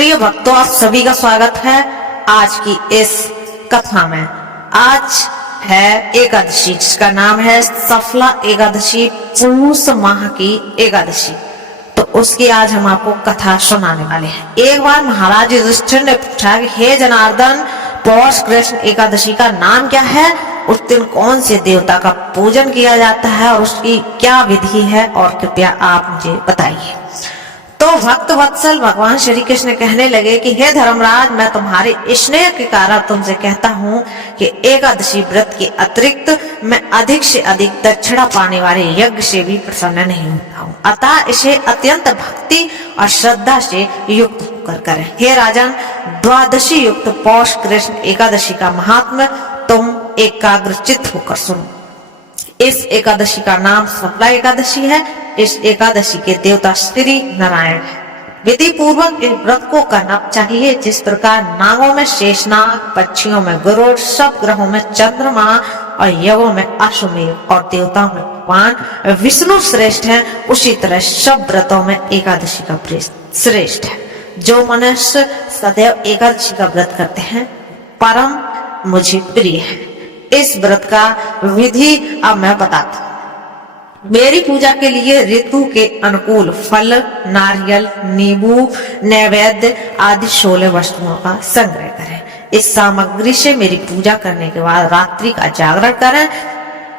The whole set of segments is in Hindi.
प्रिय भक्तों, आप सभी का स्वागत है आज की इस कथा में। आज है एकादशी, जिसका नाम है सफला एकादशी, पूष माह की एकादशी। तो उसकी आज हम आपको कथा सुनाने वाले हैं। एक बार महाराज युधिष्ठिर ने पूछा कि हे जनार्दन, पौष कृष्ण एकादशी का नाम क्या है, उस दिन कौन से देवता का पूजन किया जाता है और उसकी क्या विधि है, और कृपया आप मुझे बताइए। तो भक्त वत्सल भगवान श्री कृष्ण कहने लगे कि हे धर्मराज, मैं तुम्हारे स्नेह के कारण तुमसे कहता हूँ कि एकादशी व्रत के अतिरिक्त मैं अधिक से अधिक दक्षिणा पाने वाले यज्ञ से भी प्रसन्न नहीं होता हूँ। अतः इसे अत्यंत भक्ति और श्रद्धा से युक्त होकर करें। हे राजन, द्वादशी युक्त पौष कृष्ण एकादशी का महात्म्य तुम एकाग्रचित्त होकर सुनो। इस एकादशी का नाम सफला एकादशी है। इस एकादशी के देवता श्री नारायण है। विधि पूर्वक इस व्रत को करना चाहिए। जिस प्रकार नागों में शेषनाग, पक्षियों में गरुड़, सब ग्रहों में चंद्रमा और यवों में अश्वमेध और देवताओं में भगवान विष्णु श्रेष्ठ है, उसी तरह सब व्रतों में एकादशी का व्रत श्रेष्ठ है। जो मनुष्य सदैव एकादशी का व्रत करते हैं परम मुझे प्रिय है। इस व्रत का विधि अब मैं बताता हूँ। मेरी पूजा के लिए ऋतु के अनुकूल फल, नारियल, नींबू, नैवेद्य आदि 16 वस्तुओं का संग्रह करें। इस सामग्री से मेरी पूजा करने के बाद रात्रि का जागरण करें।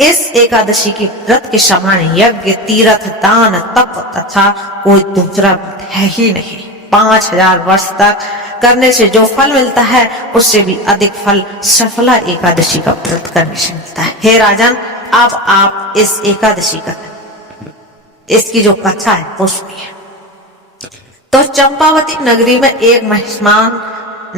इस एकादशी के व्रत के समान यज्ञ, तीर्थ, दान, तप तथा कोई दूसरा व्रत है ही नहीं। 5000 वर्ष तक करने से जो फल मिलता है उससे भी अधिक फल सफला एकादशी का व्रत करने से मिलता है। हे राजन, अब आप इस एकादशी का इसकी जो कथा है वो सुनिए। तो चंपावती नगरी में एक महिष्मान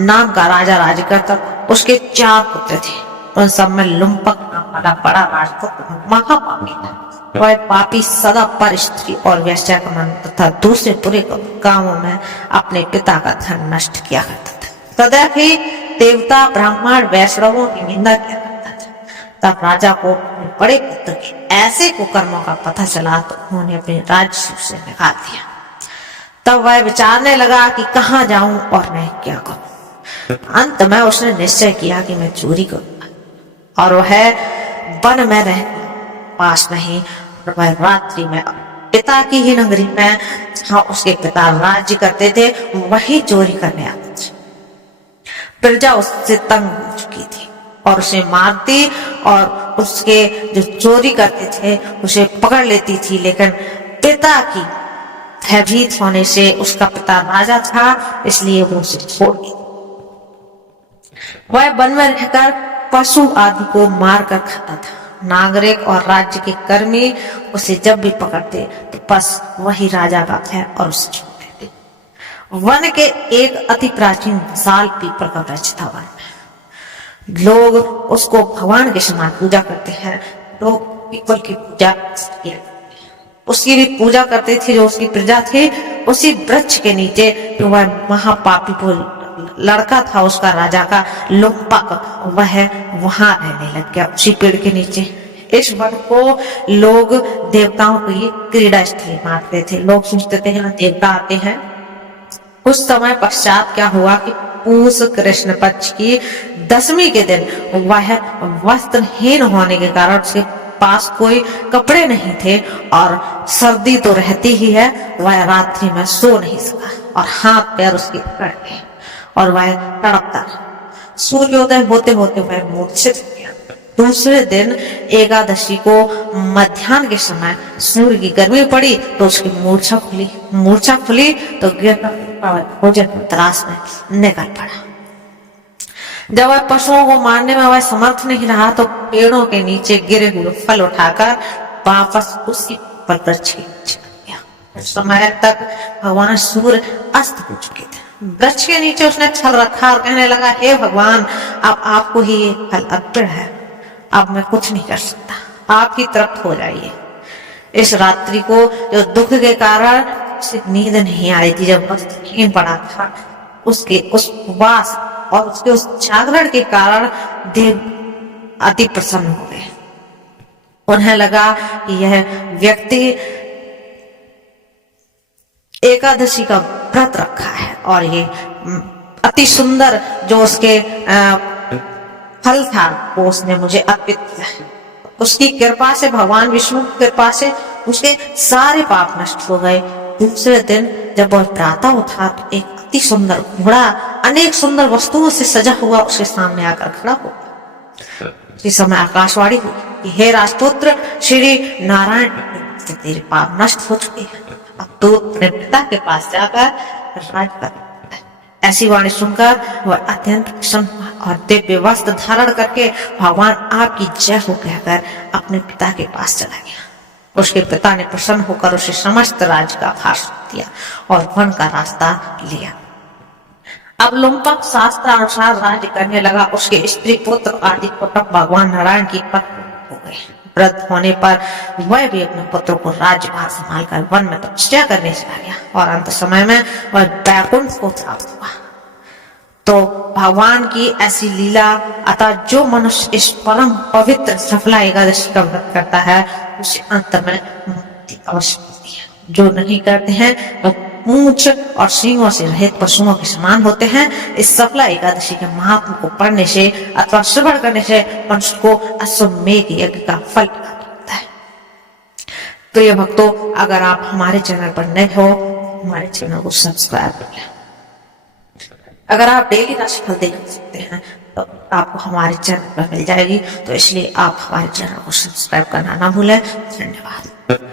नाम का राजा राज करता था। उसके 4 पुत्र थे। उन सब में लुम्पक नाम वाला बड़ा राजपुत्र महापापी था। वह पापी सदा पर स्त्री और वेश्या का मन तथा दूसरे पूरे कामों में अपने पिता का धन नष्ट किया करता था। सदैव ही देवता, ब्राह्मण, वैष्णवों की निंदा किया करता था। तब राजा को बड़े पुत्र के ऐसे कुकर्मों का पता चला तो उन्होंने अपने राज्य से निकाल दिया। तब वह विचारने लगा कि कहाँ जाऊं और मैं क्या करूं। अंत में उसने निश्चय किया कि मैं चोरी करूंगा, और वह वन में रह पास नहीं, वह रात्रि में पिता की ही नगरी में, जहाँ उसके पिता राज्य करते थे, वही चोरी करने आते थे। प्रजा उससे तंग हो चुकी थी और उसे मारती और उसके जो चोरी करते थे उसे पकड़ लेती थी। लेकिन पिता की भयभीत होने से, उसका पिता राजा था इसलिए वो उसे छोड़ दी। वह वन में रहकर पशु आदि को मार कर खाता था। नागरिक और राज्य के कर्मी उसे जब भी पकड़ते तो बस वही राजा का है और उसे छोड़ देते। वन के एक अति प्राचीन विशाल पीपल का वृक्ष था। वन में लोग उसको भगवान के समान पूजा करते हैं। लोग पीपल की पूजा उसकी भी पूजा करते थे। जो उसकी प्रजा थी, उसी वृक्ष के नीचे जो वह महापापी को लड़का था उसका राजा का लुम्पक, वह वहां रहने लग गया उसी पेड़ के नीचे। इस वन को लोग देवताओं की क्रीड़ा स्थली मानते थे। लोग सोचते थे यहाँ देवता आते हैं। कुछ समय पश्चात क्या हुआ कि पूष कृष्ण पक्ष की 10वीं के दिन वह वस्त्रहीन होने के कारण उसके पास कोई कपड़े नहीं थे और सर्दी तो रहती ही है। वह रात्रि में सो नहीं सका और हाथ पैर उसके अकड़ गए और वह तड़पता रहा। सूर्योदय होते होते वह मूर्छित हो गया। दूसरे दिन एकादशी को मध्याह्न के समय सूर्य की गर्मी पड़ी तो उसकी मूर्छा खुली तो भोजन त्रास में निकल पड़ा। जब वह पशुओं को मारने में वह समर्थ नहीं रहा तो पेड़ों के नीचे गिरे हुए फल उठाकर वापस उसी पर वृक्ष के नीचे गया। उस समय तक भगवान सूर्य अस्त हो चुके थे। वृक्ष के नीचे उसने छल रखा और कहने लगा, हे भगवान, अब आपको ही ये फल अर्पित है। अब मैं कुछ नहीं कर सकता, आप ही तृप्त हो जाइए। इस रात्रि को जो दुख के कारण उसे नींद नहीं आ रही थी, जब वस्त्रहीन पड़ा था, उसके उस उपवास और उसके उस जागरण के कारण देव अति प्रसन्न हो गए। उन्हें लगा कि यह व्यक्ति एकादशी का व्रत रखा है और ये अति सुंदर जो उसके फल था वो उसने मुझे अर्पित किया। उसकी कृपा से, भगवान विष्णु की कृपा से उसके सारे पाप नष्ट हो गए। दूसरे दिन जब वह प्रातः उठा तो एक अति सुंदर घोड़ा अनेक सुंदर वस्तुओं से सजा हुआ उसके सामने आकर खड़ा हो। इस समय आकाशवाणी हुई कि हे राजपुत्र श्री नारायण, तेरे पाप नष्ट हो चुके हैं, अब तू अपने पिता के पास जाकर राज कर। ऐसी वाणी सुनकर वह अत्यंत प्रसन्न हुआ और दिव्य वस्त्र धारण करके भगवान आपकी जय हो कहकर अपने पिता के पास चला गया। उसके पिता ने प्रसन्न होकर उसे समस्त राज्य का भाषण दिया और वन का रास्ता लिया। अब लुम्पक शास्त्र अनुसार राज्य करने लगा। उसके स्त्री पुत्र आदि कुटुंब भगवान नारायण की पत्नी हो गए। वृद्ध होने पर वह भी अपने पुत्र को राज्यभार संभाल कर वन में तपस्या करने चला गया और अंत समय में वह बैकुंठ को प्राप्त हुआ। तो भगवान की ऐसी लीला, अतः जो मनुष्य इस परम पवित्र सफला एकादशी का व्रत करता है उसे अंत में मुक्ति अवश्य मिलती है। जो नहीं करते हैं वह पूंछ और सींगों से रहित पशुओं के समान होते हैं। इस सफला एकादशी के महात्म को पढ़ने से अथवा श्रवण करने से मनुष्य को अश्वमेध यज्ञ का फल प्राप्त होता है। प्रिय भक्तों, अगर आप हमारे चैनल पर नए हो, हमारे चैनल को सब्सक्राइब कर लें। अगर आप डेली राशिफल देख सकते हैं तो आपको हमारे चैनल पर मिल जाएगी, तो इसलिए आप हमारे चैनल को सब्सक्राइब करना ना भूलें। धन्यवाद।